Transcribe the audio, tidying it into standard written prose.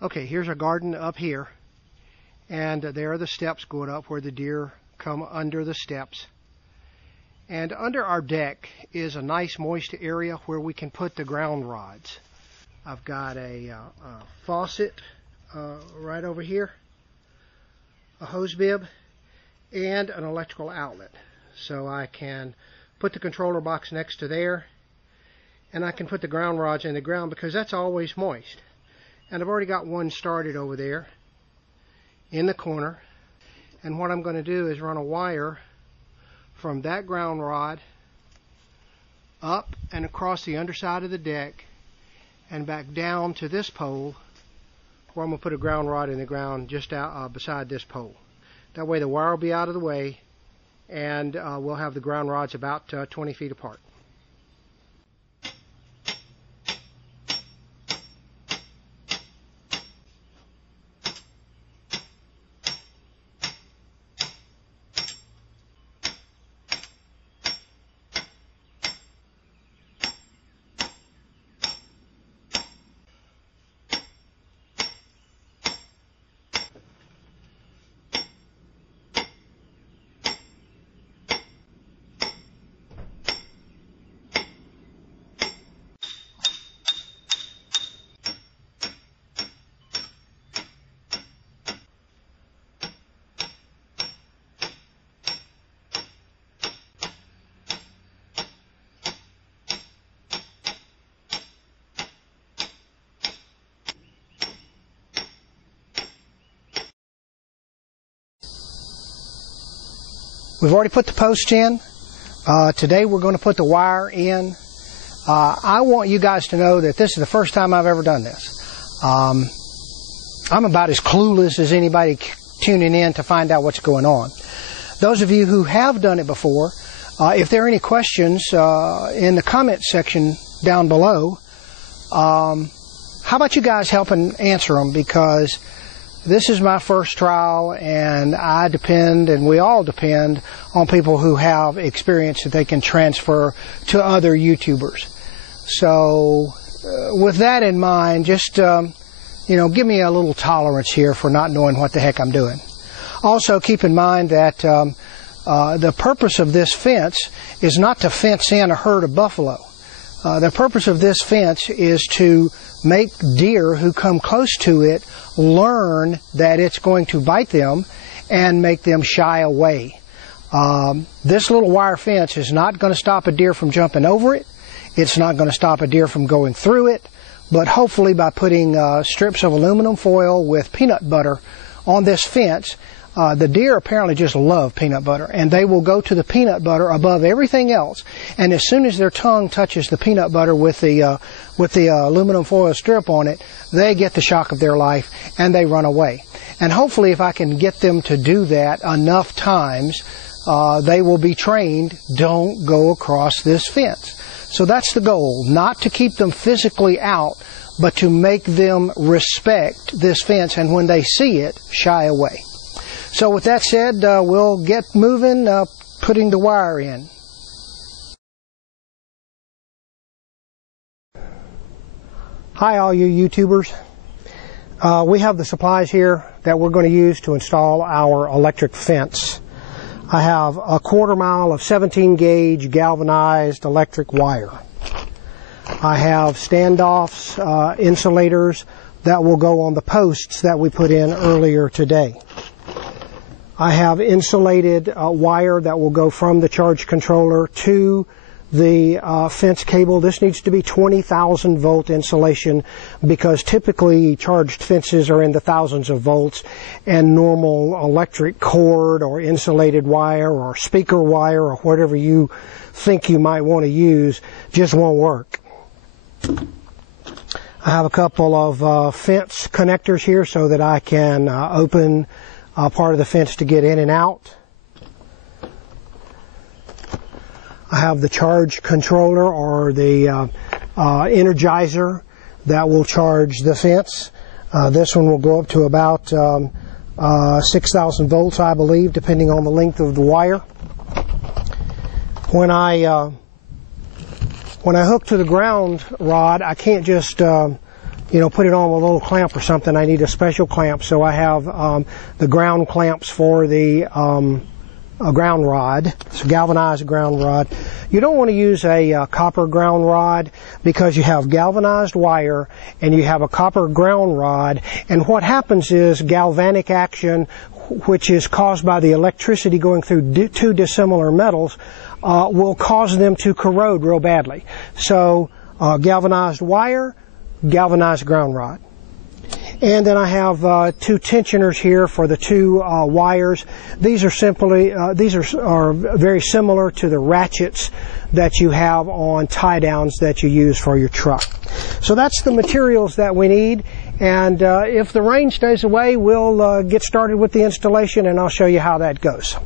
Okay, here's our garden up here, and there are the steps going up where the deer come under the steps. And under our deck is a nice moist area where we can put the ground rods. I've got a faucet right over here, a hose bib, and an electrical outlet. So I can put the controller box next to there, and I can put the ground rods in the ground because that's always moist. And I've already got one started over there in the corner. And what I'm going to do is run a wire from that ground rod up and across the underside of the deck and back down to this pole, where I'm going to put a ground rod in the ground just out beside this pole. That way the wire will be out of the way, and we'll have the ground rods about 20 feet apart. We've already put the posts in. Today we're going to put the wire in. I want you guys to know that this is the first time I've ever done this. I'm about as clueless as anybody tuning in to find out what's going on. Those of you who have done it before, if there are any questions in the comment section down below, how about you guys help and answer them, because this is my first trial, and I depend, and we all depend, on people who have experience that they can transfer to other YouTubers. So, with that in mind, just, give me a little tolerance here for not knowing what the heck I'm doing. Also, keep in mind that the purpose of this fence is not to fence in a herd of buffalo. The purpose of this fence is to make deer who come close to it learn that it's going to bite them and make them shy away. This little wire fence is not going to stop a deer from jumping over it. It's not going to stop a deer from going through it. But hopefully by putting strips of aluminum foil with peanut butter on this fence, the deer apparently just love peanut butter, and they will go to the peanut butter above everything else. And as soon as their tongue touches the peanut butter with the aluminum foil strip on it, they get the shock of their life and they run away. And hopefully, if I can get them to do that enough times, they will be trained, don't go across this fence. So that's the goal, not to keep them physically out, but to make them respect this fence, and when they see it, shy away. So with that said, we'll get moving, putting the wire in. Hi all you YouTubers. We have the supplies here that we're going to use to install our electric fence. I have a 1/4 mile of 17 gauge galvanized electric wire. I have standoffs, insulators that will go on the posts that we put in earlier today. I have insulated wire that will go from the charge controller to the fence cable. This needs to be 20,000 volt insulation, because typically charged fences are in the thousands of volts, and normal electric cord or insulated wire or speaker wire or whatever you think you might want to use just won't work. I have a couple of fence connectors here so that I can open part of the fence to get in and out. I have the charge controller, or the energizer, that will charge the fence. This one will go up to about 6,000 volts, I believe, depending on the length of the wire. When I hook to the ground rod, I can't just put it on with a little clamp or something, I need a special clamp. So I have the ground clamps for the a ground rod. It's a galvanized ground rod. You don't want to use a copper ground rod because you have galvanized wire and you have a copper ground rod, and what happens is galvanic action, which is caused by the electricity going through two dissimilar metals, will cause them to corrode real badly. So galvanized wire, galvanized ground rod. And then I have two tensioners here for the two wires. These are simply are very similar to the ratchets that you have on tie downs that you use for your truck. So that's the materials that we need. And if the rain stays away, we'll get started with the installation, and I'll show you how that goes.